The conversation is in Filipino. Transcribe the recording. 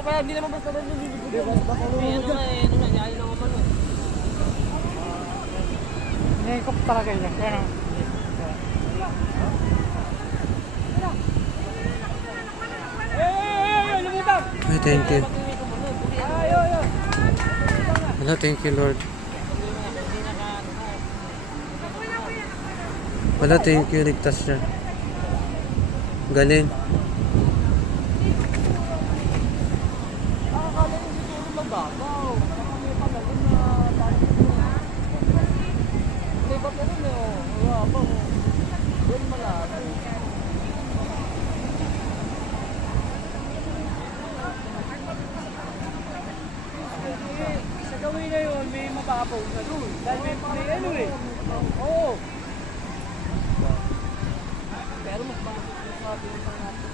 kaya hindi naman basta rin nililipid. Ano nga eh, nangyari lang naman eh. Nangikop talaga yun. Yan. Ay, thank you. Hello, thank you, Lord. Wala, thank you, ligtas siya. Galing. Nakakala yung siguro magbabaw. May pagaling na bakit may ba't na rin eh, wala ba oh. Doon malalim. Sa gawin na yun, may mababaw na doon. Dahil may ano eh. Oo. Pero mas bakit yung natin.